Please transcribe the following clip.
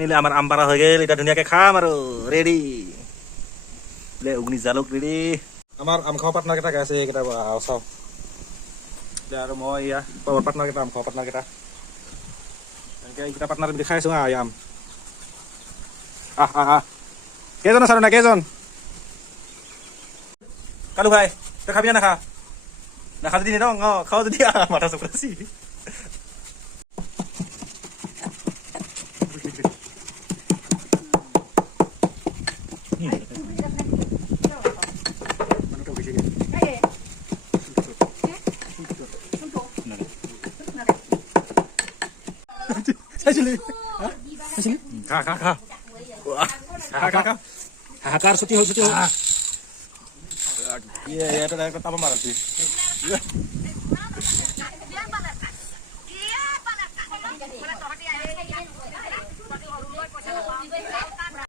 finally আমাৰ আম পাৰা হৈ গ'ল এতিয়া ধুনীয়াকৈ খাম আৰু ৰেডি বোলে উগনি জালুক ৰেডি আমাৰ আম খাওঁ পাৰ্টনাৰকেইটা গাইছে এইকেইটা চাওঁ এতিয়া আৰু মই এয়া পাৰ্টনাৰকেইটা আম খাওঁ পাৰ্টনাৰকেইটা এনেকৈ এইকেইটা পাৰ্টনাৰ দেখাইছোঁ আম কেইজন আছা না কেইজন কালু ভাই তই খাবি না নাখা নাখা যদি নিদওঁ খাওঁ যদি মাথা চকুৰাচি খা খা খা হাহাকাৰ ছুটি হ'ল এটা তাপ মাৰা